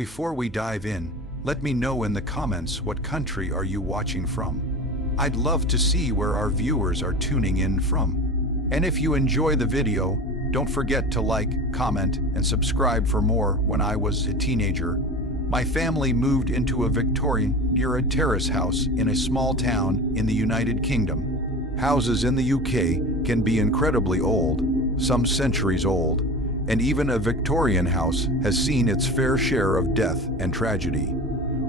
Before we dive in, let me know in the comments what country are you watching from. I'd love to see where our viewers are tuning in from. And if you enjoy the video, don't forget to like, comment, and subscribe for more. When I was a teenager, my family moved into a Victorian near a terrace house in a small town in the United Kingdom. Houses in the UK can be incredibly old, some centuries old, and even a Victorian house has seen its fair share of death and tragedy.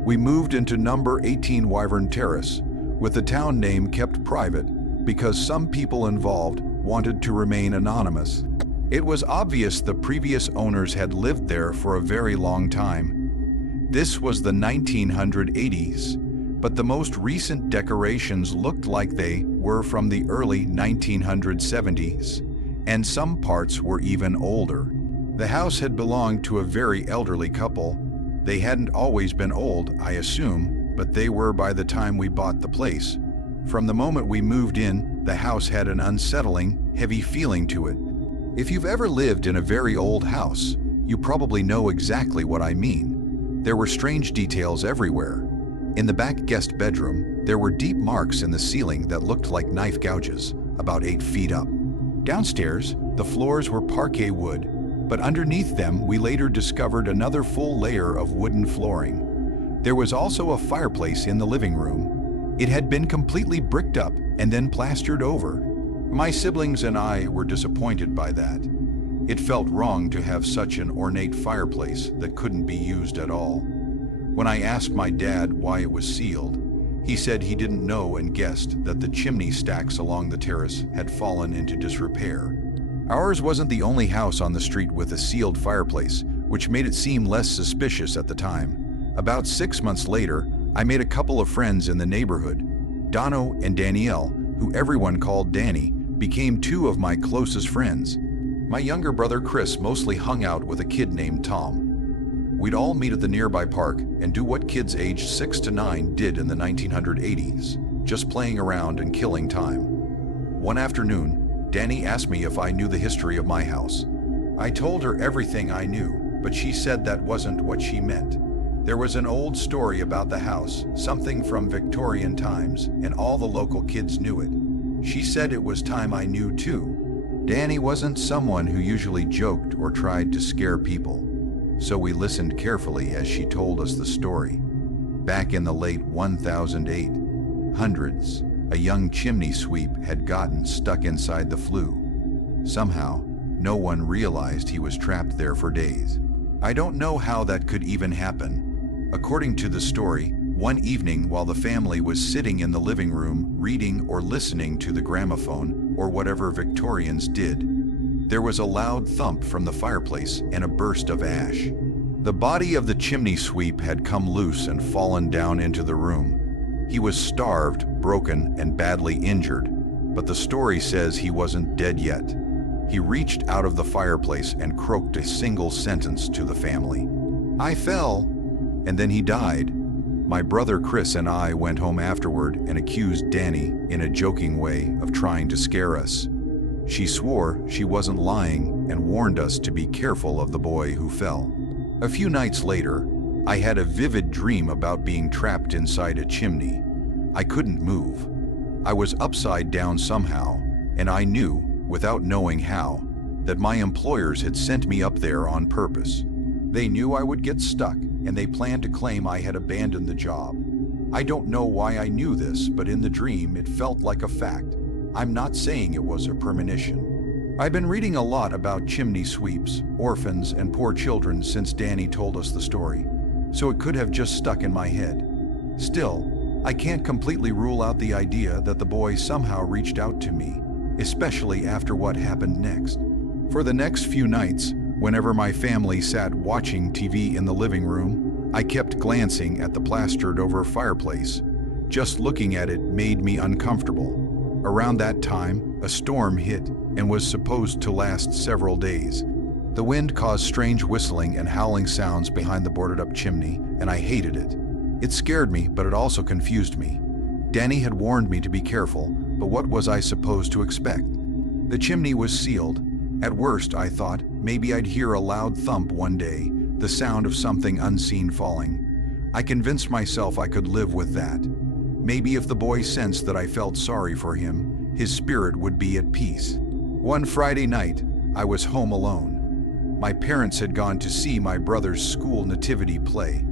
We moved into number 18 Wyvern Terrace, with the town name kept private because some people involved wanted to remain anonymous. It was obvious the previous owners had lived there for a very long time. This was the 1980s, but the most recent decorations looked like they were from the early 1970s, and some parts were even older. The house had belonged to a very elderly couple. They hadn't always been old, I assume, but they were by the time we bought the place. From the moment we moved in, the house had an unsettling, heavy feeling to it. If you've ever lived in a very old house, you probably know exactly what I mean. There were strange details everywhere. In the back guest bedroom, there were deep marks in the ceiling that looked like knife gouges, about 8 feet up. Downstairs, the floors were parquet wood, but underneath them we later discovered another full layer of wooden flooring. There was also a fireplace in the living room. It had been completely bricked up and then plastered over. My siblings and I were disappointed by that. It felt wrong to have such an ornate fireplace that couldn't be used at all. When I asked my dad why it was sealed, he said he didn't know and guessed that the chimney stacks along the terrace had fallen into disrepair. Ours wasn't the only house on the street with a sealed fireplace, which made it seem less suspicious at the time. About 6 months later, I made a couple of friends in the neighborhood. Dono and Danielle, who everyone called Danny, became 2 of my closest friends. My younger brother Chris mostly hung out with a kid named Tom. We'd all meet at the nearby park and do what kids aged 6 to 9 did in the 1980s, just playing around and killing time. One afternoon, Danny asked me if I knew the history of my house. I told her everything I knew, but she said that wasn't what she meant. There was an old story about the house, something from Victorian times, and all the local kids knew it. She said it was time I knew too. Danny wasn't someone who usually joked or tried to scare people, so we listened carefully as she told us the story. Back in the late 1800s, a young chimney sweep had gotten stuck inside the flue. Somehow, no one realized he was trapped there for days. I don't know how that could even happen. According to the story, one evening while the family was sitting in the living room reading or listening to the gramophone, or whatever Victorians did, there was a loud thump from the fireplace and a burst of ash. The body of the chimney sweep had come loose and fallen down into the room. He was starved, broken, and badly injured, but the story says he wasn't dead yet. He reached out of the fireplace and croaked a single sentence to the family. "I fell," and then he died. My brother Chris and I went home afterward and accused Danny, in a joking way, of trying to scare us. She swore she wasn't lying and warned us to be careful of the boy who fell. A few nights later, I had a vivid dream about being trapped inside a chimney. I couldn't move. I was upside down somehow, and I knew, without knowing how, that my employers had sent me up there on purpose. They knew I would get stuck, and they planned to claim I had abandoned the job. I don't know why I knew this, but in the dream it felt like a fact. I'm not saying it was a premonition. I've been reading a lot about chimney sweeps, orphans, and poor children since Danny told us the story, so it could have just stuck in my head. Still, I can't completely rule out the idea that the boy somehow reached out to me, especially after what happened next. For the next few nights, whenever my family sat watching TV in the living room, I kept glancing at the plastered-over fireplace. Just looking at it made me uncomfortable. Around that time, a storm hit and was supposed to last several days. The wind caused strange whistling and howling sounds behind the boarded-up chimney, and I hated it. It scared me, but it also confused me. Danny had warned me to be careful, but what was I supposed to expect? The chimney was sealed. At worst, I thought, maybe I'd hear a loud thump one day, the sound of something unseen falling. I convinced myself I could live with that. Maybe if the boy sensed that I felt sorry for him, his spirit would be at peace. One Friday night, I was home alone. My parents had gone to see my brother's school nativity play,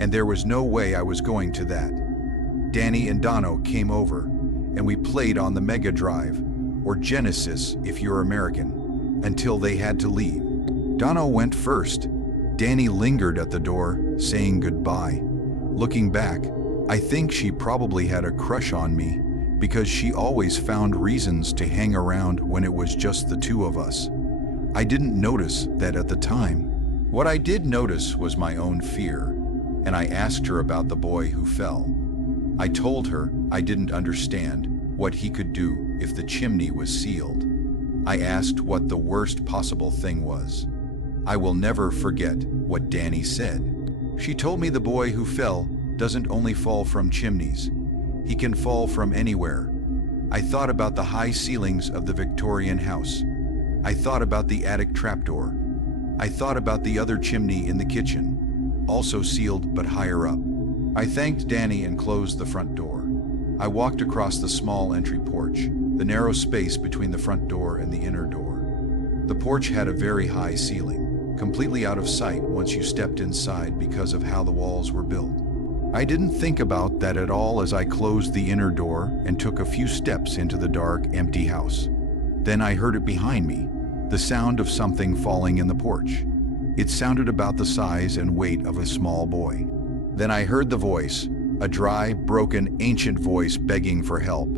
and there was no way I was going to that. Danny and Dono came over, and we played on the Mega Drive, or Genesis if you're American, until they had to leave. Dono went first. Danny lingered at the door, saying goodbye. Looking back, I think she probably had a crush on me, because she always found reasons to hang around when it was just the two of us. I didn't notice that at the time. What I did notice was my own fear, and I asked her about the boy who fell. I told her I didn't understand what he could do if the chimney was sealed. I asked what the worst possible thing was. I will never forget what Danny said. She told me the boy who fell doesn't only fall from chimneys. He can fall from anywhere. I thought about the high ceilings of the Victorian house. I thought about the attic trapdoor. I thought about the other chimney in the kitchen, also sealed but higher up. I thanked Danny and closed the front door. I walked across the small entry porch, the narrow space between the front door and the inner door. The porch had a very high ceiling, completely out of sight once you stepped inside because of how the walls were built. I didn't think about that at all as I closed the inner door and took a few steps into the dark, empty house. Then I heard it behind me, the sound of something falling in the porch. It sounded about the size and weight of a small boy. Then I heard the voice, a dry, broken, ancient voice begging for help.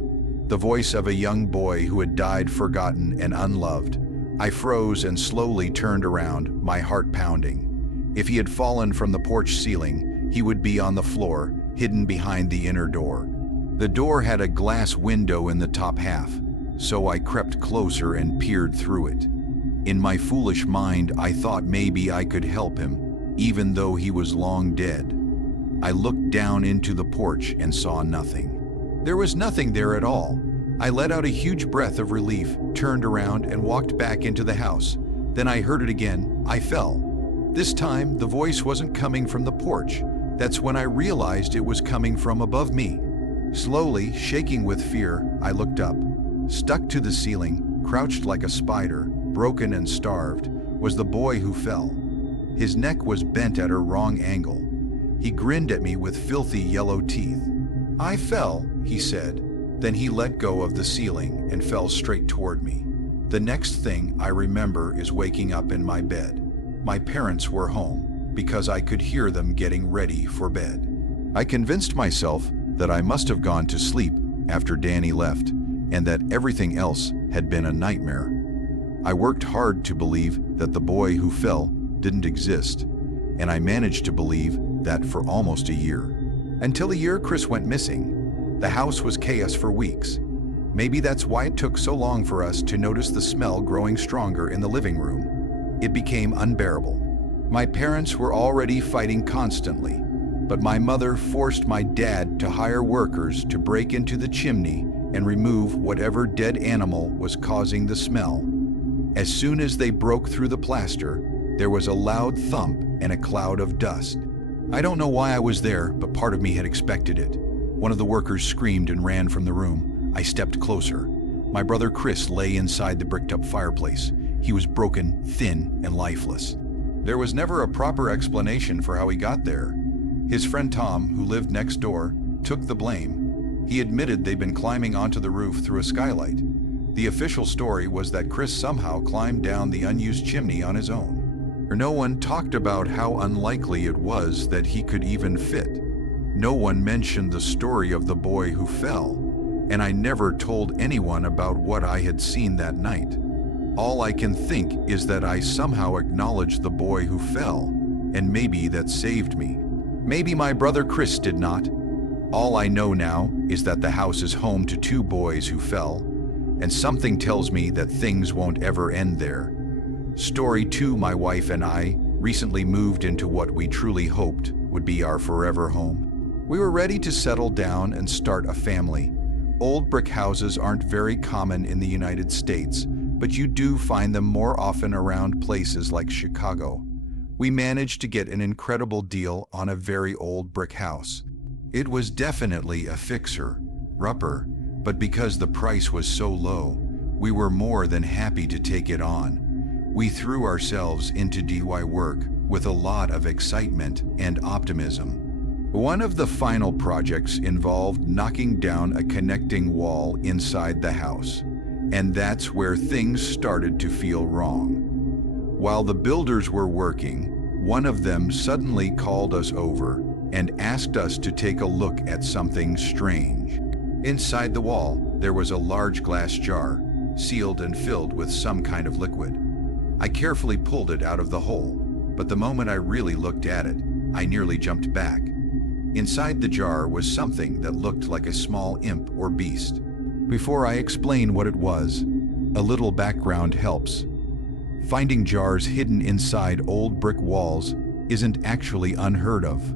The voice of a young boy who had died forgotten and unloved. I froze and slowly turned around, my heart pounding. If he had fallen from the porch ceiling, he would be on the floor, hidden behind the inner door. The door had a glass window in the top half, so I crept closer and peered through it. In my foolish mind, I thought maybe I could help him, even though he was long dead. I looked down into the porch and saw nothing. There was nothing there at all. I let out a huge breath of relief, turned around, and walked back into the house. Then I heard it again. I fell. This time, the voice wasn't coming from the porch. That's when I realized it was coming from above me. Slowly, shaking with fear, I looked up. Stuck to the ceiling, crouched like a spider, broken and starved, was the boy who fell. His neck was bent at a wrong angle. He grinned at me with filthy yellow teeth. "I fell," he said. Then he let go of the ceiling and fell straight toward me. The next thing I remember is waking up in my bed. My parents were home, because I could hear them getting ready for bed. I convinced myself that I must have gone to sleep after Danny left, and that everything else had been a nightmare. I worked hard to believe that the boy who fell didn't exist, and I managed to believe that for almost a year. Until the year Chris went missing. The house was chaos for weeks. Maybe that's why it took so long for us to notice the smell growing stronger in the living room. It became unbearable. My parents were already fighting constantly, but my mother forced my dad to hire workers to break into the chimney and remove whatever dead animal was causing the smell. As soon as they broke through the plaster, there was a loud thump and a cloud of dust. I don't know why I was there, but part of me had expected it. One of the workers screamed and ran from the room. I stepped closer. My brother Chris lay inside the bricked-up fireplace. He was broken, thin, and lifeless. There was never a proper explanation for how he got there. His friend Tom, who lived next door, took the blame. He admitted they'd been climbing onto the roof through a skylight. The official story was that Chris somehow climbed down the unused chimney on his own. No one talked about how unlikely it was that he could even fit. No one mentioned the story of the boy who fell, and I never told anyone about what I had seen that night. All I can think is that I somehow acknowledged the boy who fell, and maybe that saved me. Maybe my brother Chris did not. All I know now is that the house is home to 2 boys who fell, and something tells me that things won't ever end there. Story 2, my wife and I recently moved into what we truly hoped would be our forever home. We were ready to settle down and start a family. Old brick houses aren't very common in the United States, but you do find them more often around places like Chicago. we managed to get an incredible deal on a very old brick house. It was definitely a fixer-upper, but because the price was so low, we were more than happy to take it on. We threw ourselves into DIY work with a lot of excitement and optimism. One of the final projects involved knocking down a connecting wall inside the house, and that's where things started to feel wrong. While the builders were working, one of them suddenly called us over and asked us to take a look at something strange. Inside the wall, there was a large glass jar, sealed and filled with some kind of liquid. I carefully pulled it out of the hole, but the moment I really looked at it, I nearly jumped back. Inside the jar was something that looked like a small imp or beast. Before I explain what it was, a little background helps. Finding jars hidden inside old brick walls isn't actually unheard of.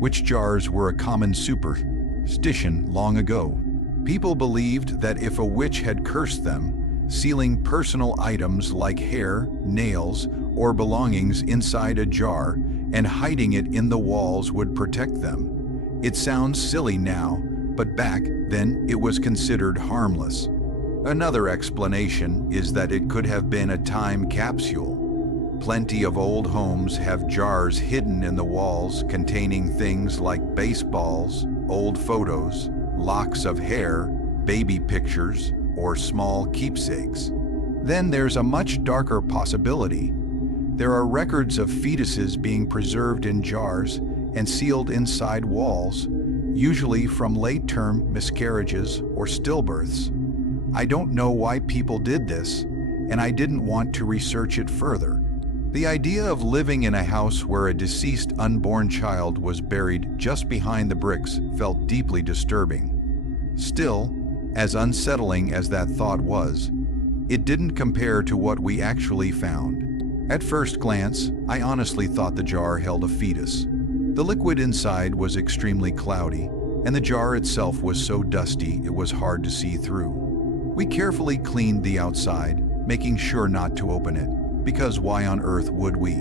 Witch jars were a common superstition long ago. People believed that if a witch had cursed them, sealing personal items like hair, nails, or belongings inside a jar and hiding it in the walls would protect them. It sounds silly now, but back then it was considered harmless. Another explanation is that it could have been a time capsule. Plenty of old homes have jars hidden in the walls containing things like baseballs, old photos, locks of hair, baby pictures, or small keepsakes. Then there's a much darker possibility. There are records of fetuses being preserved in jars and sealed inside walls, usually from late-term miscarriages or stillbirths. I don't know why people did this, and I didn't want to research it further. The idea of living in a house where a deceased unborn child was buried just behind the bricks felt deeply disturbing. Still, as unsettling as that thought was, it didn't compare to what we actually found. At first glance, I honestly thought the jar held a fetus. The liquid inside was extremely cloudy, and the jar itself was so dusty it was hard to see through. We carefully cleaned the outside, making sure not to open it, because why on earth would we?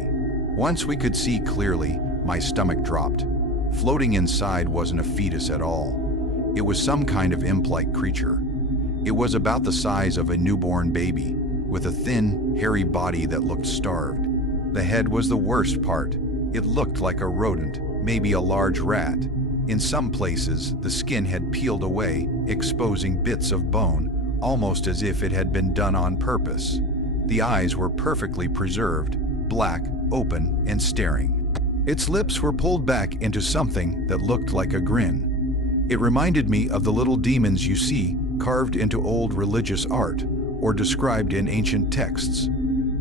Once we could see clearly, my stomach dropped. Floating inside wasn't a fetus at all. It was some kind of imp-like creature. It was about the size of a newborn baby, with a thin, hairy body that looked starved. The head was the worst part. It looked like a rodent, maybe a large rat. In some places, the skin had peeled away, exposing bits of bone, almost as if it had been done on purpose. The eyes were perfectly preserved, black, open, and staring. Its lips were pulled back into something that looked like a grin. It reminded me of the little demons you see carved into old religious art or described in ancient texts.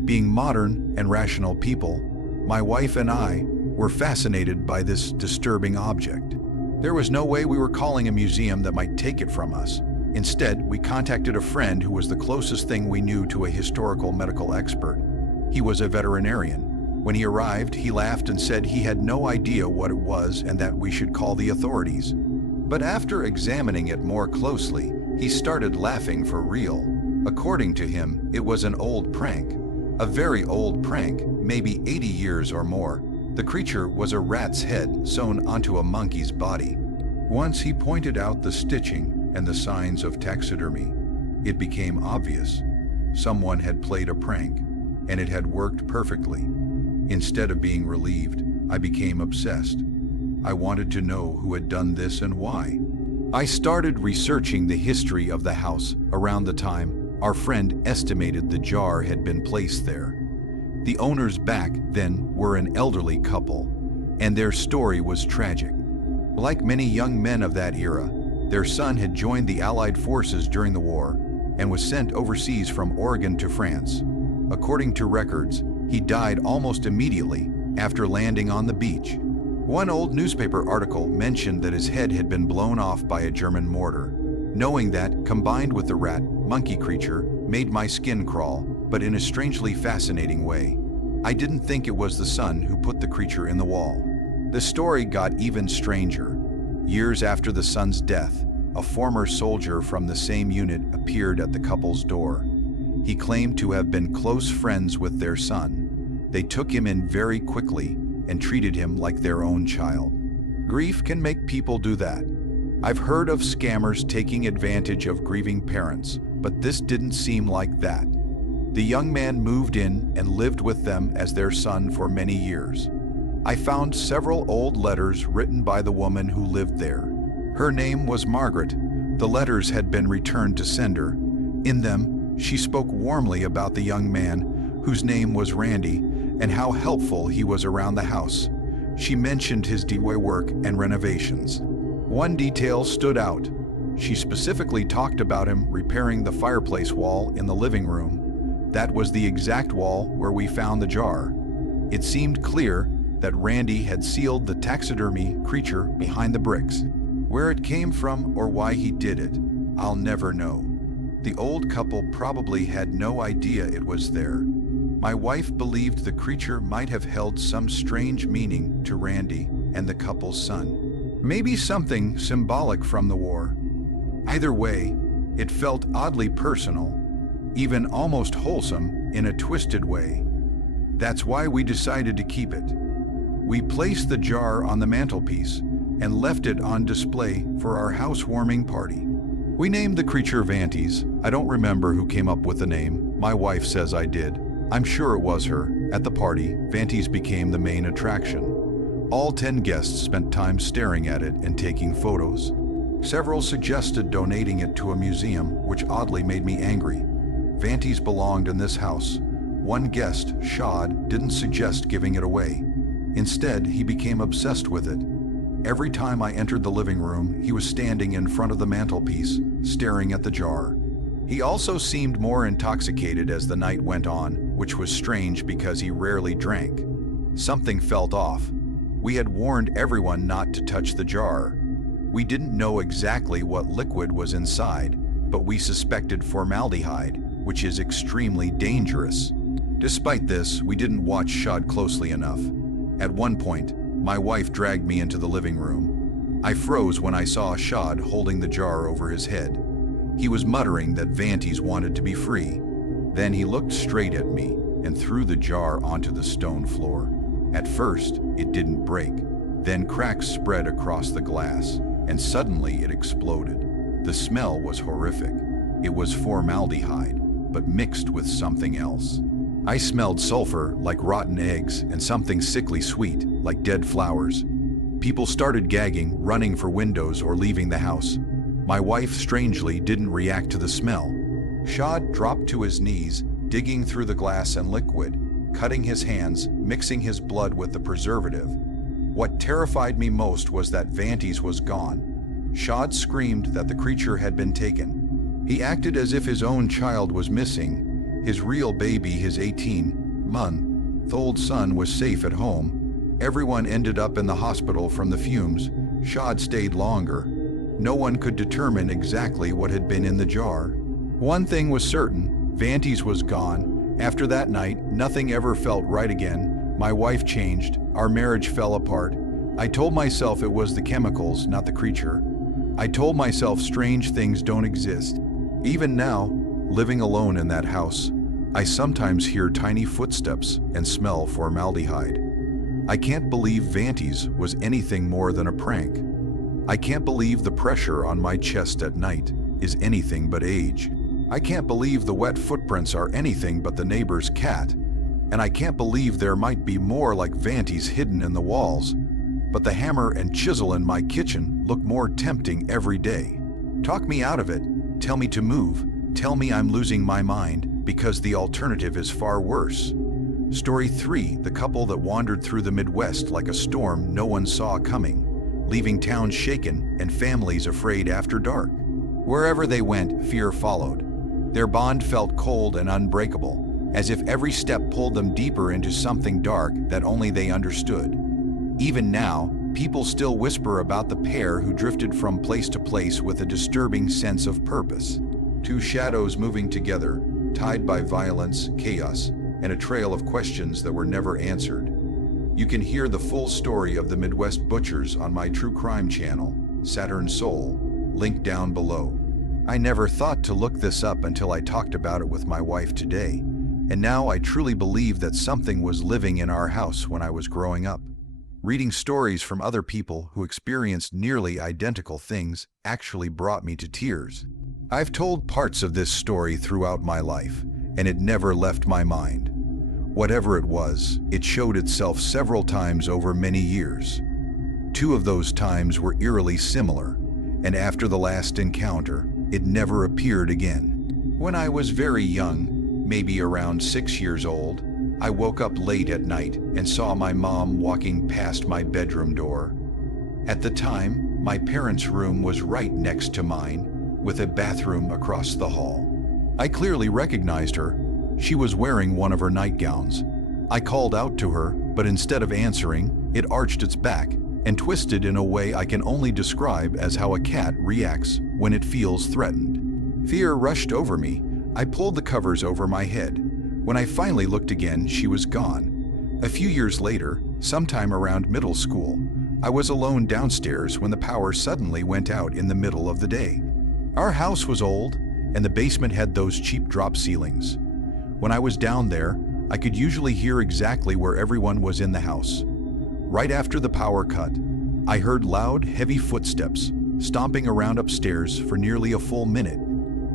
Being modern and rational people, my wife and I were fascinated by this disturbing object. There was no way we were calling a museum that might take it from us. Instead, we contacted a friend who was the closest thing we knew to a historical medical expert. He was a veterinarian. When he arrived, he laughed and said he had no idea what it was and that we should call the authorities. But after examining it more closely, he started laughing for real. According to him, it was an old prank. A very old prank, maybe 80 years or more. The creature was a rat's head sewn onto a monkey's body. Once he pointed out the stitching and the signs of taxidermy, it became obvious. Someone had played a prank, and it had worked perfectly. Instead of being relieved, I became obsessed. I wanted to know who had done this and why. I started researching the history of the house around the time our friend estimated the jar had been placed there. The owners back then were an elderly couple, and their story was tragic. Like many young men of that era, their son had joined the Allied forces during the war and was sent overseas from Oregon to France. According to records, he died almost immediately after landing on the beach. One old newspaper article mentioned that his head had been blown off by a German mortar. Knowing that, combined with the rat-monkey creature, made my skin crawl, but in a strangely fascinating way. I didn't think it was the son who put the creature in the wall. The story got even stranger. Years after the son's death, a former soldier from the same unit appeared at the couple's door. He claimed to have been close friends with their son. They took him in very quickly and treated him like their own child. Grief can make people do that. I've heard of scammers taking advantage of grieving parents, but this didn't seem like that. The young man moved in and lived with them as their son for many years. I found several old letters written by the woman who lived there. Her name was Margaret. The letters had been returned to sender. In them, she spoke warmly about the young man, whose name was Randy, and how helpful he was around the house. She mentioned his DIY work and renovations. One detail stood out. She specifically talked about him repairing the fireplace wall in the living room. That was the exact wall where we found the jar. It seemed clear that Randy had sealed the taxidermy creature behind the bricks. Where it came from or why he did it, I'll never know. The old couple probably had no idea it was there. My wife believed the creature might have held some strange meaning to Randy and the couple's son. Maybe something symbolic from the war. Either way, it felt oddly personal, even almost wholesome in a twisted way. That's why we decided to keep it. We placed the jar on the mantelpiece and left it on display for our housewarming party. We named the creature Vanties. I don't remember who came up with the name. My wife says I did. I'm sure it was her. At the party, Vanties became the main attraction. All 10 guests spent time staring at it and taking photos. Several suggested donating it to a museum, which oddly made me angry. Vanties belonged in this house. One guest, Shad, didn't suggest giving it away. Instead, he became obsessed with it. Every time I entered the living room, he was standing in front of the mantelpiece, staring at the jar. He also seemed more intoxicated as the night went on, which was strange because he rarely drank. Something felt off. We had warned everyone not to touch the jar. We didn't know exactly what liquid was inside, but we suspected formaldehyde, which is extremely dangerous. Despite this, we didn't watch Shad closely enough. At one point, my wife dragged me into the living room. I froze when I saw Shad holding the jar over his head. He was muttering that Vanties wanted to be free. Then he looked straight at me and threw the jar onto the stone floor. At first, it didn't break. Then cracks spread across the glass, and suddenly it exploded. The smell was horrific. It was formaldehyde, but mixed with something else. I smelled sulfur, like rotten eggs, and something sickly sweet, like dead flowers. People started gagging, running for windows or leaving the house. My wife, strangely, didn't react to the smell. Shad dropped to his knees, digging through the glass and liquid, cutting his hands, mixing his blood with the preservative. What terrified me most was that Vanties was gone. Shad screamed that the creature had been taken. He acted as if his own child was missing. His real baby, his 18-month-old son, was safe at home. Everyone ended up in the hospital from the fumes. Shad stayed longer. No one could determine exactly what had been in the jar. One thing was certain, Vanties was gone. After that night, nothing ever felt right again. My wife changed. Our marriage fell apart. I told myself it was the chemicals, not the creature. I told myself strange things don't exist. Even now, living alone in that house, I sometimes hear tiny footsteps and smell formaldehyde. I can't believe Vanties was anything more than a prank. I can't believe the pressure on my chest at night is anything but age. I can't believe the wet footprints are anything but the neighbor's cat. And I can't believe there might be more like Vanties hidden in the walls. But the hammer and chisel in my kitchen look more tempting every day. Talk me out of it. Tell me to move. Tell me I'm losing my mind, because the alternative is far worse. Story 3, the couple that wandered through the Midwest like a storm no one saw coming, leaving towns shaken and families afraid after dark. Wherever they went, fear followed. Their bond felt cold and unbreakable, as if every step pulled them deeper into something dark that only they understood. Even now, people still whisper about the pair who drifted from place to place with a disturbing sense of purpose. Two shadows moving together, tied by violence, chaos, and a trail of questions that were never answered. You can hear the full story of the Midwest Butchers on my true crime channel, Saturn Soul, linked down below. I never thought to look this up until I talked about it with my wife today, And now I truly believe that something was living in our house when I was growing up. Reading stories from other people who experienced nearly identical things actually brought me to tears. I've told parts of this story throughout my life, and it never left my mind. Whatever it was, it showed itself several times over many years. 2 of those times were eerily similar, and after the last encounter, it never appeared again. When I was very young, maybe around 6 years old, I woke up late at night and saw my mom walking past my bedroom door. At the time, my parents' room was right next to mine, with a bathroom across the hall. I clearly recognized her. She was wearing one of her nightgowns. I called out to her, but instead of answering, it arched its back and twisted in a way I can only describe as how a cat reacts when it feels threatened. Fear rushed over me. I pulled the covers over my head. When I finally looked again, she was gone. A few years later, sometime around middle school, I was alone downstairs when the power suddenly went out in the middle of the day. Our house was old, and the basement had those cheap drop ceilings. When I was down there, I could usually hear exactly where everyone was in the house. Right after the power cut, I heard loud, heavy footsteps stomping around upstairs for nearly a full minute.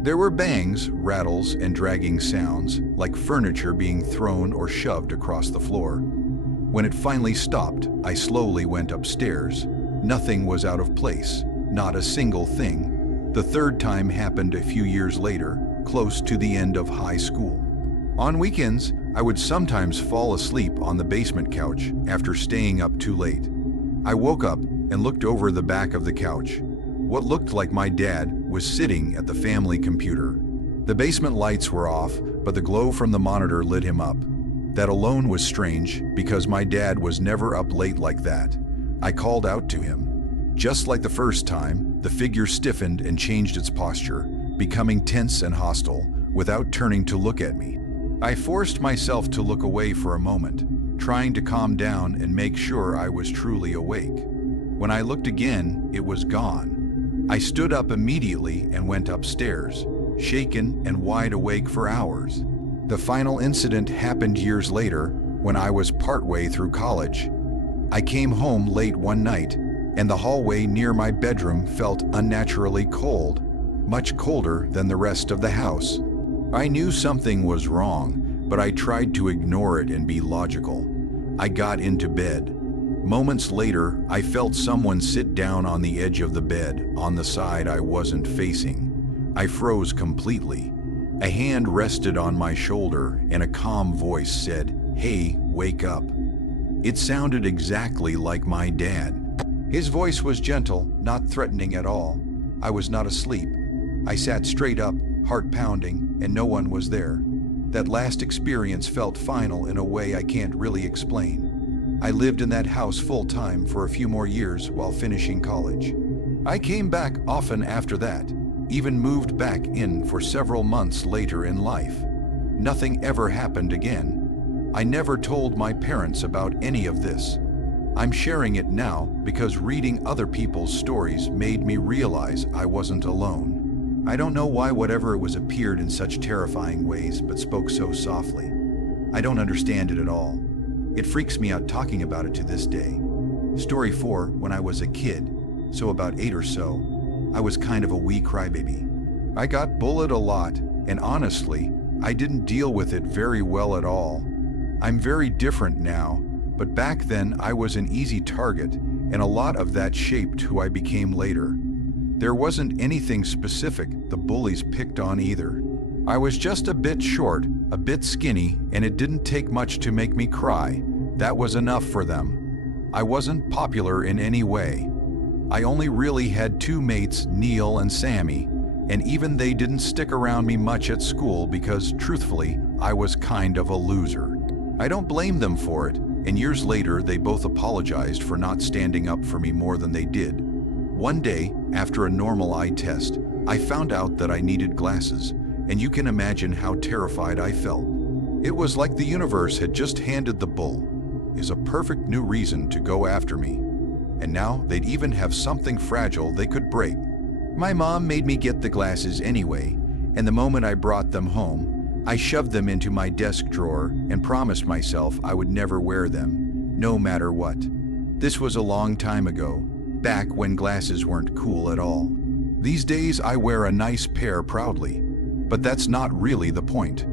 There were bangs, rattles, and dragging sounds, like furniture being thrown or shoved across the floor. When it finally stopped, I slowly went upstairs. Nothing was out of place, not a single thing. The third time happened a few years later, close to the end of high school. On weekends, I would sometimes fall asleep on the basement couch after staying up too late. I woke up and looked over the back of the couch. What looked like my dad was sitting at the family computer. The basement lights were off, but the glow from the monitor lit him up. That alone was strange, because my dad was never up late like that. I called out to him. Just like the first time, the figure stiffened and changed its posture, becoming tense and hostile, without turning to look at me. I forced myself to look away for a moment, trying to calm down and make sure I was truly awake. When I looked again, it was gone. I stood up immediately and went upstairs, shaken and wide awake for hours. The final incident happened years later, when I was partway through college. I came home late one night, and the hallway near my bedroom felt unnaturally cold, much colder than the rest of the house. I knew something was wrong, but I tried to ignore it and be logical. I got into bed. Moments later, I felt someone sit down on the edge of the bed, on the side I wasn't facing. I froze completely. A hand rested on my shoulder, and a calm voice said, "Hey, wake up." It sounded exactly like my dad. His voice was gentle, not threatening at all. I was not asleep. I sat straight up, heart pounding, and no one was there. That last experience felt final in a way I can't really explain. I lived in that house full-time for a few more years while finishing college. I came back often after that, even moved back in for several months later in life. Nothing ever happened again. I never told my parents about any of this. I'm sharing it now because reading other people's stories made me realize I wasn't alone. I don't know why whatever it was appeared in such terrifying ways but spoke so softly. I don't understand it at all. It freaks me out talking about it to this day. Story 4, when I was a kid, so about 8 or so, I was kind of a wee crybaby. I got bullied a lot, and honestly, I didn't deal with it very well at all. I'm very different now, but back then I was an easy target, and a lot of that shaped who I became later. There wasn't anything specific the bullies picked on either. I was just a bit short, a bit skinny, and it didn't take much to make me cry. That was enough for them. I wasn't popular in any way. I only really had 2 mates, Neil and Sammy, and even they didn't stick around me much at school because, truthfully, I was kind of a loser. I don't blame them for it, and years later they both apologized for not standing up for me more than they did. One day, after a normal eye test, I found out that I needed glasses, and you can imagine how terrified I felt. It was like the universe had just handed the bull is a perfect new reason to go after me. And now they'd even have something fragile they could break. My mom made me get the glasses anyway, and the moment I brought them home, I shoved them into my desk drawer and promised myself I would never wear them, no matter what. This was a long time ago, back when glasses weren't cool at all. These days I wear a nice pair proudly, but that's not really the point.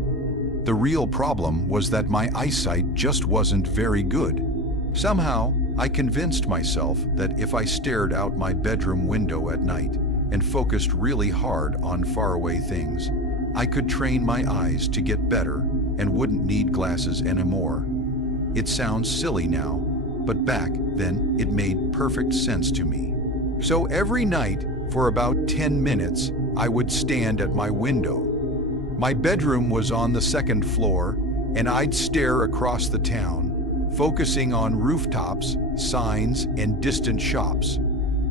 The real problem was that my eyesight just wasn't very good. Somehow, I convinced myself that if I stared out my bedroom window at night and focused really hard on faraway things, I could train my eyes to get better and wouldn't need glasses anymore. It sounds silly now, but back then it made perfect sense to me. So every night, for about 10 minutes, I would stand at my window. My bedroom was on the second floor, and I'd stare across the town, focusing on rooftops, signs, and distant shops,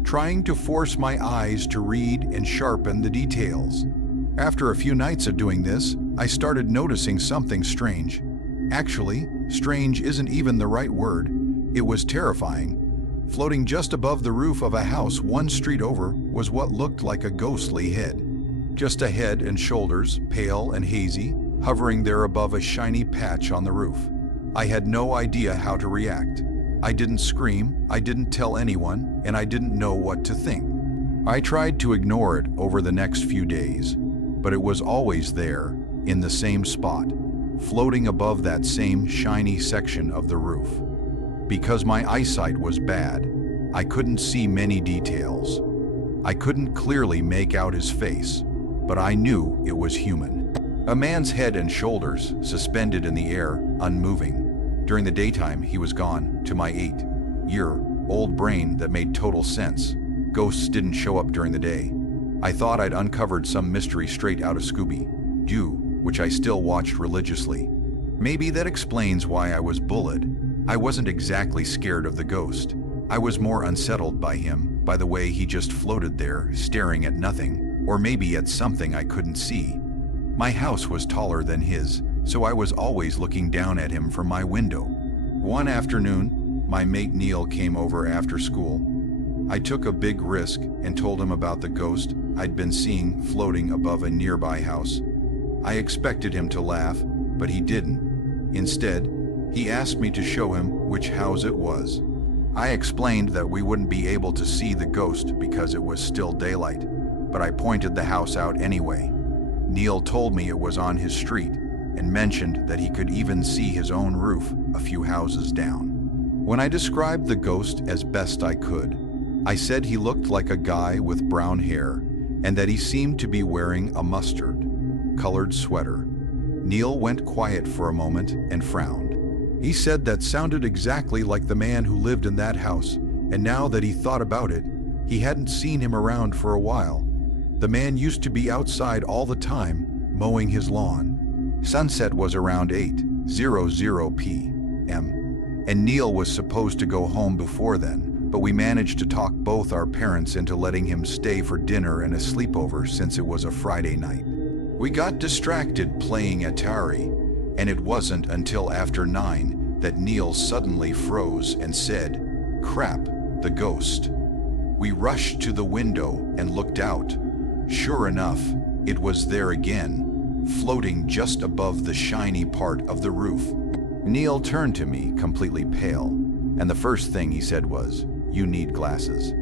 trying to force my eyes to read and sharpen the details. After a few nights of doing this, I started noticing something strange. Actually, strange isn't even the right word. It was terrifying. Floating just above the roof of a house one street over was what looked like a ghostly head. Just a head and shoulders, pale and hazy, hovering there above a shiny patch on the roof. I had no idea how to react. I didn't scream, I didn't tell anyone, and I didn't know what to think. I tried to ignore it over the next few days, but it was always there, in the same spot, floating above that same shiny section of the roof. Because my eyesight was bad, I couldn't see many details. I couldn't clearly make out his face, but I knew it was human. A man's head and shoulders suspended in the air, unmoving. During the daytime, he was gone, to my 8-year-old brain that made total sense. Ghosts didn't show up during the day. I thought I'd uncovered some mystery straight out of Scooby-Doo, which I still watched religiously. Maybe that explains why I was bullied. I wasn't exactly scared of the ghost. I was more unsettled by him, by the way he just floated there, staring at nothing, or maybe at something I couldn't see. My house was taller than his, so I was always looking down at him from my window. One afternoon, my mate Neil came over after school. I took a big risk and told him about the ghost I'd been seeing floating above a nearby house. I expected him to laugh, but he didn't. Instead, he asked me to show him which house it was. I explained that we wouldn't be able to see the ghost because it was still daylight, but I pointed the house out anyway. Neil told me it was on his street and mentioned that he could even see his own roof a few houses down. When I described the ghost as best I could, I said he looked like a guy with brown hair and that he seemed to be wearing a mustard-colored sweater. Neil went quiet for a moment and frowned. He said that sounded exactly like the man who lived in that house, and now that he thought about it, he hadn't seen him around for a while. The man used to be outside all the time, mowing his lawn. Sunset was around 8:00 p.m., and Neil was supposed to go home before then, but we managed to talk both our parents into letting him stay for dinner and a sleepover since it was a Friday night. We got distracted playing Atari, and it wasn't until after 9 that Neil suddenly froze and said, "Crap, the ghost." We rushed to the window and looked out. Sure enough, it was there again, floating just above the shiny part of the roof. Neil turned to me, completely pale, and the first thing he said was, "You need glasses."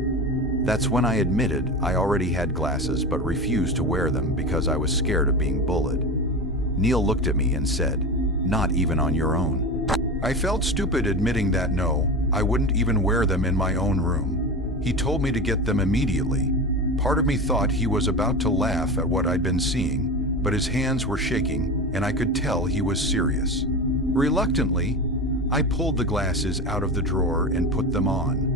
That's when I admitted I already had glasses but refused to wear them because I was scared of being bullied. Neil looked at me and said, "Not even on your own." I felt stupid admitting that no, I wouldn't even wear them in my own room. He told me to get them immediately. Part of me thought he was about to laugh at what I'd been seeing, but his hands were shaking and I could tell he was serious. Reluctantly, I pulled the glasses out of the drawer and put them on.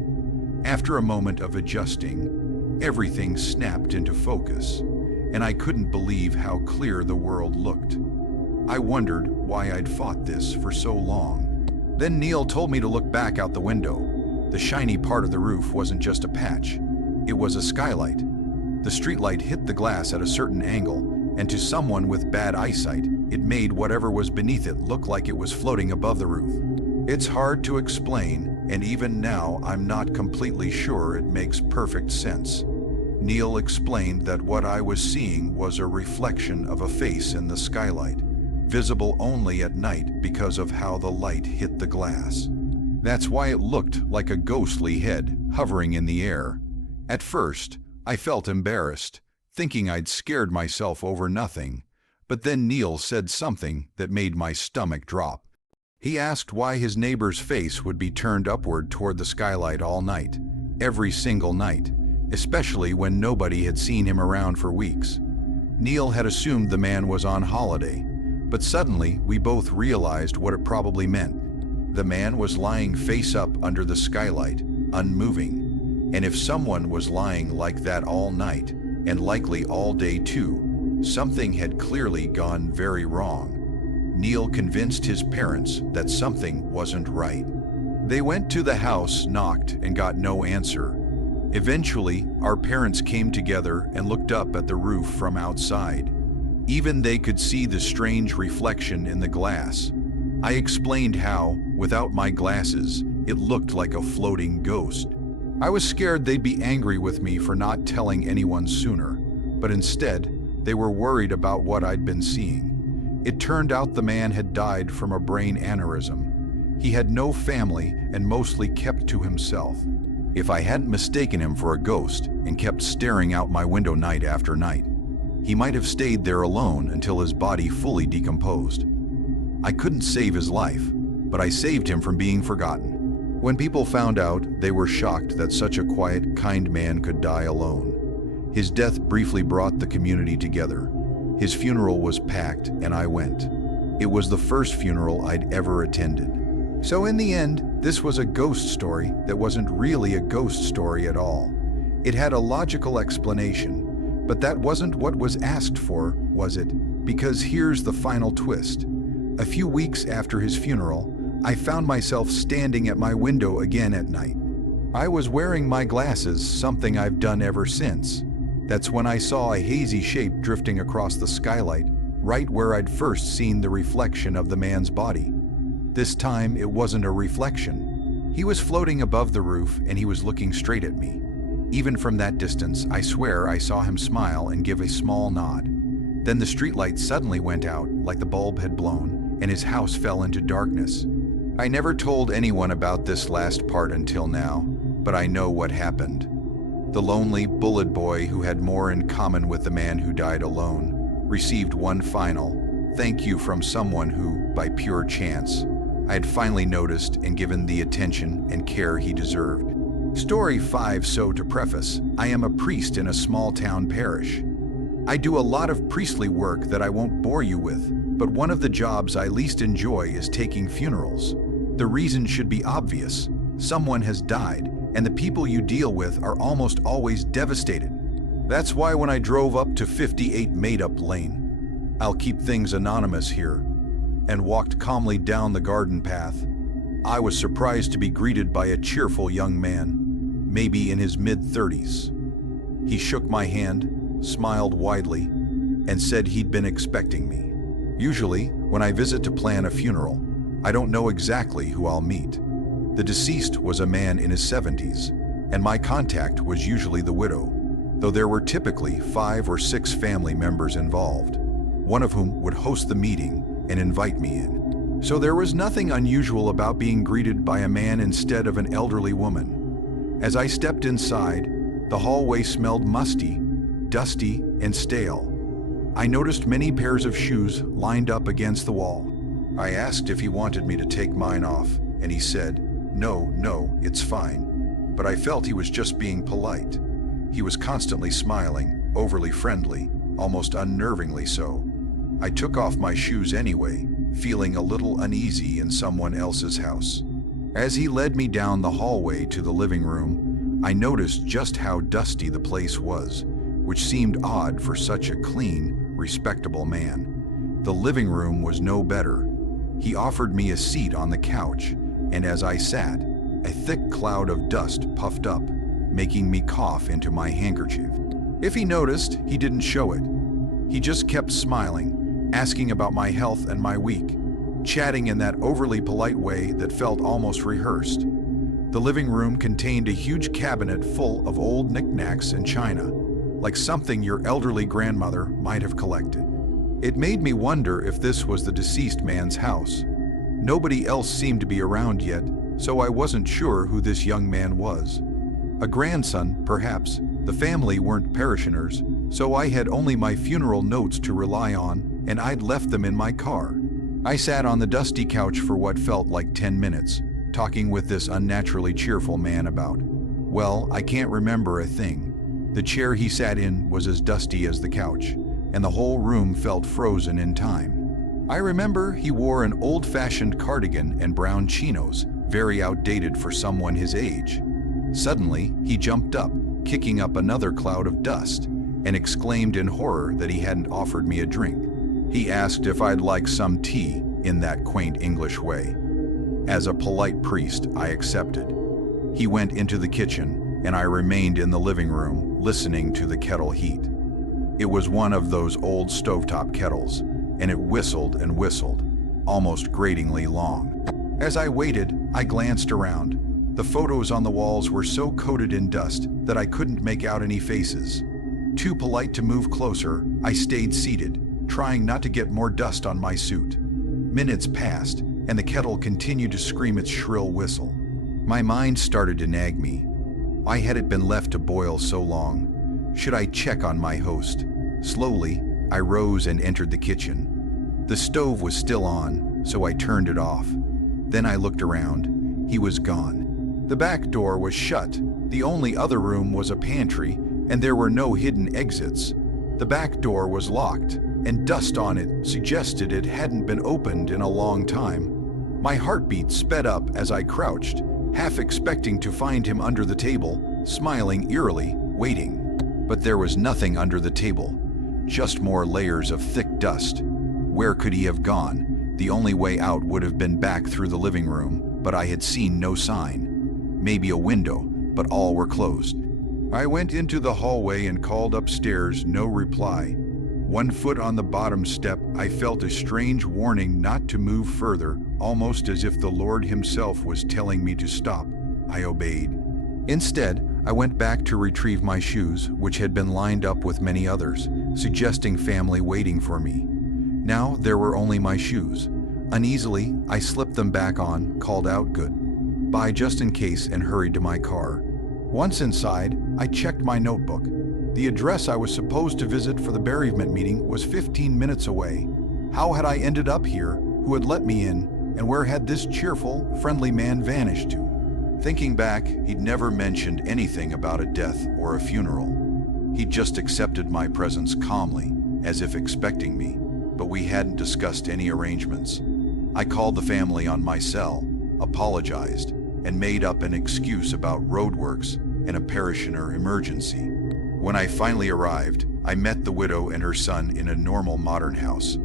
After a moment of adjusting, everything snapped into focus, and I couldn't believe how clear the world looked. I wondered why I'd fought this for so long. Then Neil told me to look back out the window. The shiny part of the roof wasn't just a patch, it was a skylight. The streetlight hit the glass at a certain angle, and to someone with bad eyesight, it made whatever was beneath it look like it was floating above the roof. It's hard to explain, and even now I'm not completely sure it makes perfect sense. Neil explained that what I was seeing was a reflection of a face in the skylight, visible only at night because of how the light hit the glass. That's why it looked like a ghostly head hovering in the air. At first, I felt embarrassed, thinking I'd scared myself over nothing, but then Neil said something that made my stomach drop. He asked why his neighbor's face would be turned upward toward the skylight all night, every single night, especially when nobody had seen him around for weeks. Neil had assumed the man was on holiday, but suddenly we both realized what it probably meant. The man was lying face up under the skylight, unmoving, and if someone was lying like that all night, and likely all day too, something had clearly gone very wrong. Neil convinced his parents that something wasn't right. They went to the house, knocked, and got no answer. Eventually, our parents came together and looked up at the roof from outside. Even they could see the strange reflection in the glass. I explained how, without my glasses, it looked like a floating ghost. I was scared they'd be angry with me for not telling anyone sooner, but instead, they were worried about what I'd been seeing. It turned out the man had died from a brain aneurysm. He had no family and mostly kept to himself. If I hadn't mistaken him for a ghost and kept staring out my window night after night, he might have stayed there alone until his body fully decomposed. I couldn't save his life, but I saved him from being forgotten. When people found out, they were shocked that such a quiet, kind man could die alone. His death briefly brought the community together. His funeral was packed, and I went. It was the first funeral I'd ever attended. So in the end, this was a ghost story that wasn't really a ghost story at all. It had a logical explanation, but that wasn't what was asked for, was it? Because here's the final twist. A few weeks after his funeral, I found myself standing at my window again at night. I was wearing my glasses, something I've done ever since. That's when I saw a hazy shape drifting across the skylight, right where I'd first seen the reflection of the man's body. This time, it wasn't a reflection. He was floating above the roof and he was looking straight at me. Even from that distance, I swear I saw him smile and give a small nod. Then the streetlight suddenly went out, like the bulb had blown, and his house fell into darkness. I never told anyone about this last part until now, but I know what happened. The lonely bullet boy who had more in common with the man who died alone received one final thank you from someone who, by pure chance, I had finally noticed and given the attention and care he deserved. Story 5. So to preface, I am a priest in a small-town parish. I do a lot of priestly work that I won't bore you with, but one of the jobs I least enjoy is taking funerals. The reason should be obvious. Someone has died, and the people you deal with are almost always devastated. That's why when I drove up to 58 Made-Up Lane, I'll keep things anonymous here, and walked calmly down the garden path, I was surprised to be greeted by a cheerful young man, maybe in his mid-30s. He shook my hand, smiled widely, and said he'd been expecting me. Usually, when I visit to plan a funeral, I don't know exactly who I'll meet. The deceased was a man in his 70s, and my contact was usually the widow, though there were typically 5 or 6 family members involved, one of whom would host the meeting and invite me in. So there was nothing unusual about being greeted by a man instead of an elderly woman. As I stepped inside, the hallway smelled musty, dusty, and stale. I noticed many pairs of shoes lined up against the wall. I asked if he wanted me to take mine off, and he said, No, it's fine. But I felt he was just being polite. He was constantly smiling, overly friendly, almost unnervingly so. I took off my shoes anyway, feeling a little uneasy in someone else's house. As he led me down the hallway to the living room, I noticed just how dusty the place was, which seemed odd for such a clean, respectable man. The living room was no better. He offered me a seat on the couch, and as I sat, a thick cloud of dust puffed up, making me cough into my handkerchief. If he noticed, he didn't show it. He just kept smiling, asking about my health and my week, chatting in that overly polite way that felt almost rehearsed. The living room contained a huge cabinet full of old knickknacks and china, like something your elderly grandmother might have collected. It made me wonder if this was the deceased man's house. Nobody else seemed to be around yet, so I wasn't sure who this young man was. A grandson, perhaps. The family weren't parishioners, so I had only my funeral notes to rely on, and I'd left them in my car. I sat on the dusty couch for what felt like 10 minutes, talking with this unnaturally cheerful man about, well, I can't remember a thing. The chair he sat in was as dusty as the couch, and the whole room felt frozen in time. I remember he wore an old-fashioned cardigan and brown chinos, very outdated for someone his age. Suddenly, he jumped up, kicking up another cloud of dust, and exclaimed in horror that he hadn't offered me a drink. He asked if I'd like some tea in that quaint English way. As a polite priest, I accepted. He went into the kitchen, and I remained in the living room, listening to the kettle heat. It was one of those old stovetop kettles, and it whistled and whistled, almost gratingly long. As I waited, I glanced around. The photos on the walls were so coated in dust that I couldn't make out any faces. Too polite to move closer, I stayed seated, trying not to get more dust on my suit. Minutes passed, and the kettle continued to scream its shrill whistle. My mind started to nag me. Why had it been left to boil so long? Should I check on my host? Slowly, I rose and entered the kitchen. The stove was still on, so I turned it off. Then I looked around. He was gone. The back door was shut. The only other room was a pantry, and there were no hidden exits. The back door was locked, and dust on it suggested it hadn't been opened in a long time. My heartbeat sped up as I crouched, half expecting to find him under the table, smiling eerily, waiting. But there was nothing under the table, just more layers of thick dust. Where could he have gone? The only way out would have been back through the living room, but I had seen no sign. Maybe a window, but all were closed. I went into the hallway and called upstairs, no reply. 1 foot on the bottom step, I felt a strange warning not to move further, almost as if the Lord himself was telling me to stop. I obeyed. Instead, I went back to retrieve my shoes, which had been lined up with many others, suggesting family waiting for me. Now there were only my shoes. Uneasily, I slipped them back on, called out goodbye just in case, and hurried to my car. Once inside, I checked my notebook. The address I was supposed to visit for the bereavement meeting was 15 minutes away. How had I ended up here? Who had let me in? And where had this cheerful, friendly man vanished to? Thinking back, he'd never mentioned anything about a death or a funeral. He'd just accepted my presence calmly, as if expecting me, but we hadn't discussed any arrangements. I called the family on my cell, apologized, and made up an excuse about roadworks and a parishioner emergency. When I finally arrived, I met the widow and her son in a normal modern house.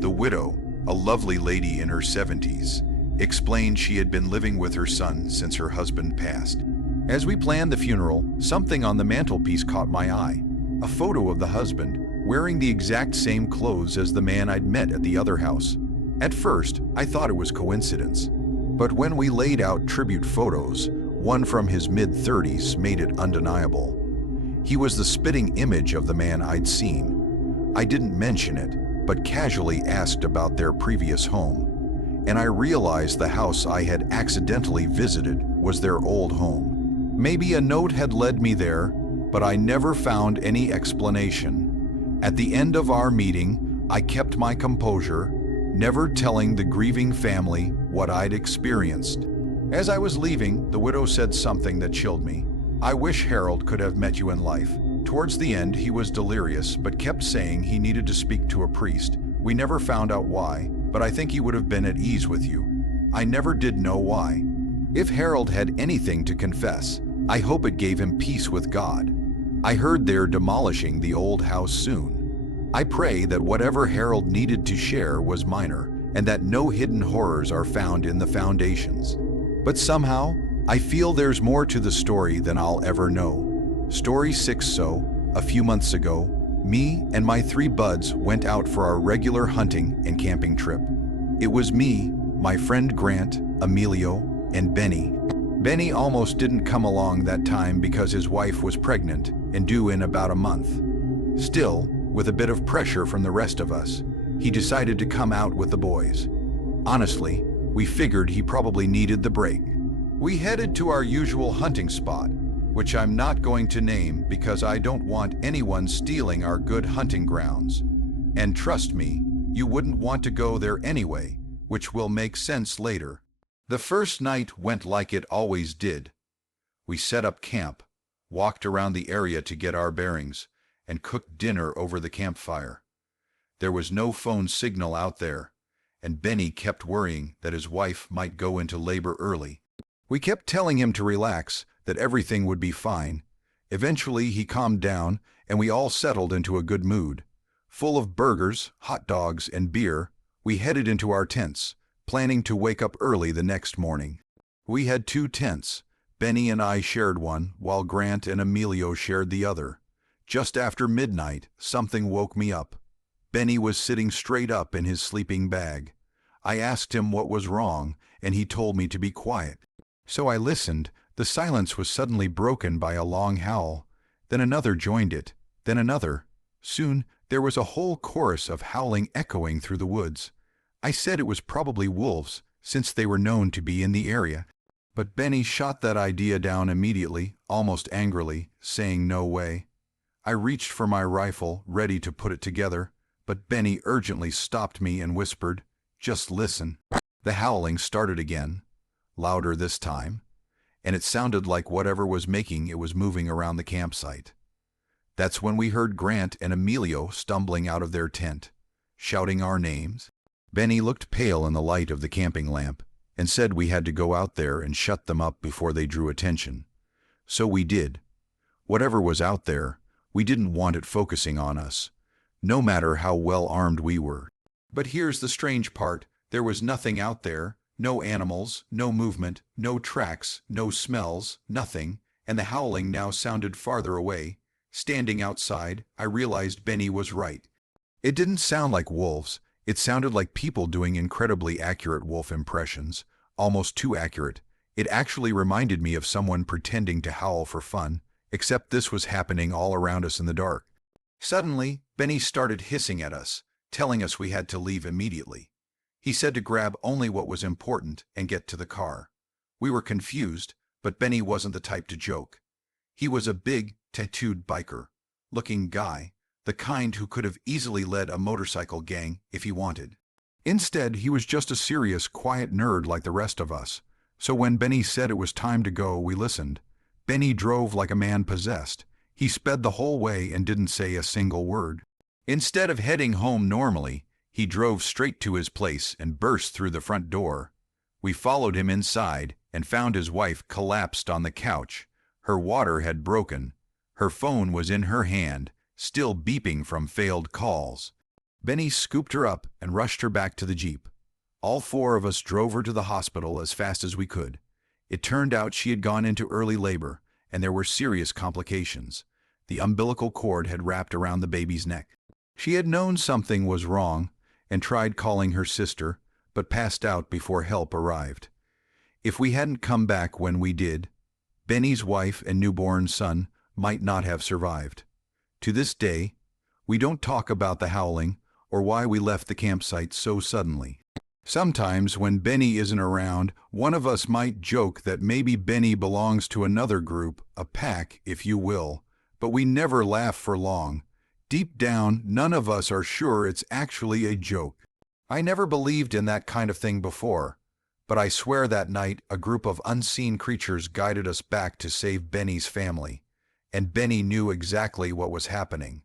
The widow, a lovely lady in her 70s, explained she had been living with her son since her husband passed. As we planned the funeral, something on the mantelpiece caught my eye. A photo of the husband, wearing the exact same clothes as the man I'd met at the other house. At first, I thought it was coincidence. But when we laid out tribute photos, one from his mid-30s made it undeniable. He was the spitting image of the man I'd seen. I didn't mention it, but casually asked about their previous home, and I realized the house I had accidentally visited was their old home. Maybe a note had led me there, but I never found any explanation. At the end of our meeting, I kept my composure, never telling the grieving family what I'd experienced. As I was leaving, the widow said something that chilled me. I wish Harold could have met you in life. Towards the end, he was delirious, but kept saying he needed to speak to a priest. We never found out why, but I think he would have been at ease with you. I never did know why. If Harold had anything to confess, I hope it gave him peace with God. I heard they're demolishing the old house soon. I pray that whatever Harold needed to share was minor, and that no hidden horrors are found in the foundations. But somehow, I feel there's more to the story than I'll ever know. Story 6. So, a few months ago, me and my 3 buds went out for our regular hunting and camping trip. It was me, my friend Grant, Emilio, and Benny. Benny almost didn't come along that time because his wife was pregnant and due in about a month. Still, with a bit of pressure from the rest of us, he decided to come out with the boys. Honestly, we figured he probably needed the break. We headed to our usual hunting spot, which I'm not going to name because I don't want anyone stealing our good hunting grounds. And trust me, you wouldn't want to go there anyway, which will make sense later. The first night went like it always did. We set up camp, walked around the area to get our bearings, and cooked dinner over the campfire. There was no phone signal out there, and Benny kept worrying that his wife might go into labor early. We kept telling him to relax, that everything would be fine. Eventually he calmed down, and we all settled into a good mood. Full of burgers, hot dogs, and beer, we headed into our tents, planning to wake up early the next morning. We had 2 tents. Benny and I shared one, while Grant and Emilio shared the other. Just after midnight, something woke me up. Benny was sitting straight up in his sleeping bag. I asked him what was wrong, and he told me to be quiet. So I listened. The silence was suddenly broken by a long howl. Then another joined it, then another. Soon, there was a whole chorus of howling echoing through the woods. I said it was probably wolves, since they were known to be in the area. But Benny shot that idea down immediately, almost angrily, saying no way. I reached for my rifle, ready to put it together, but Benny urgently stopped me and whispered, "Just listen." The howling started again, louder this time, and it sounded like whatever was making it was moving around the campsite. That's when we heard Grant and Emilio stumbling out of their tent, shouting our names. Benny looked pale in the light of the camping lamp and said we had to go out there and shut them up before they drew attention. So we did. Whatever was out there, we didn't want it focusing on us, no matter how well armed we were. But here's the strange part. There was nothing out there, no animals, no movement, no tracks, no smells, nothing, and the howling now sounded farther away. Standing outside, I realized Benny was right. It didn't sound like wolves. It sounded like people doing incredibly accurate wolf impressions, almost too accurate. It actually reminded me of someone pretending to howl for fun, except this was happening all around us in the dark. Suddenly, Benny started hissing at us, telling us we had to leave immediately. He said to grab only what was important and get to the car. We were confused, but Benny wasn't the type to joke. He was a big, tattooed biker-looking guy, the kind who could have easily led a motorcycle gang if he wanted. Instead, he was just a serious, quiet nerd like the rest of us. So when Benny said it was time to go, we listened. Benny drove like a man possessed. He sped the whole way and didn't say a single word. Instead of heading home normally, he drove straight to his place and burst through the front door. We followed him inside and found his wife collapsed on the couch. Her water had broken. Her phone was in her hand, still beeping from failed calls. Benny scooped her up and rushed her back to the Jeep. All 4 of us drove her to the hospital as fast as we could. It turned out she had gone into early labor, and there were serious complications. The umbilical cord had wrapped around the baby's neck. She had known something was wrong and tried calling her sister, but passed out before help arrived. If we hadn't come back when we did, Benny's wife and newborn son might not have survived. To this day, we don't talk about the howling or why we left the campsite so suddenly. Sometimes when Benny isn't around, one of us might joke that maybe Benny belongs to another group, a pack, if you will, but we never laugh for long. Deep down, none of us are sure it's actually a joke. I never believed in that kind of thing before, but I swear that night a group of unseen creatures guided us back to save Benny's family, and Benny knew exactly what was happening.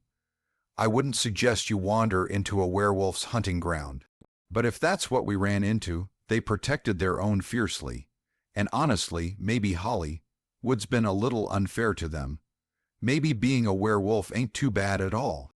I wouldn't suggest you wander into a werewolf's hunting ground, but if that's what we ran into, they protected their own fiercely, and honestly, maybe Hollywood's been a little unfair to them. Maybe being a werewolf ain't too bad at all.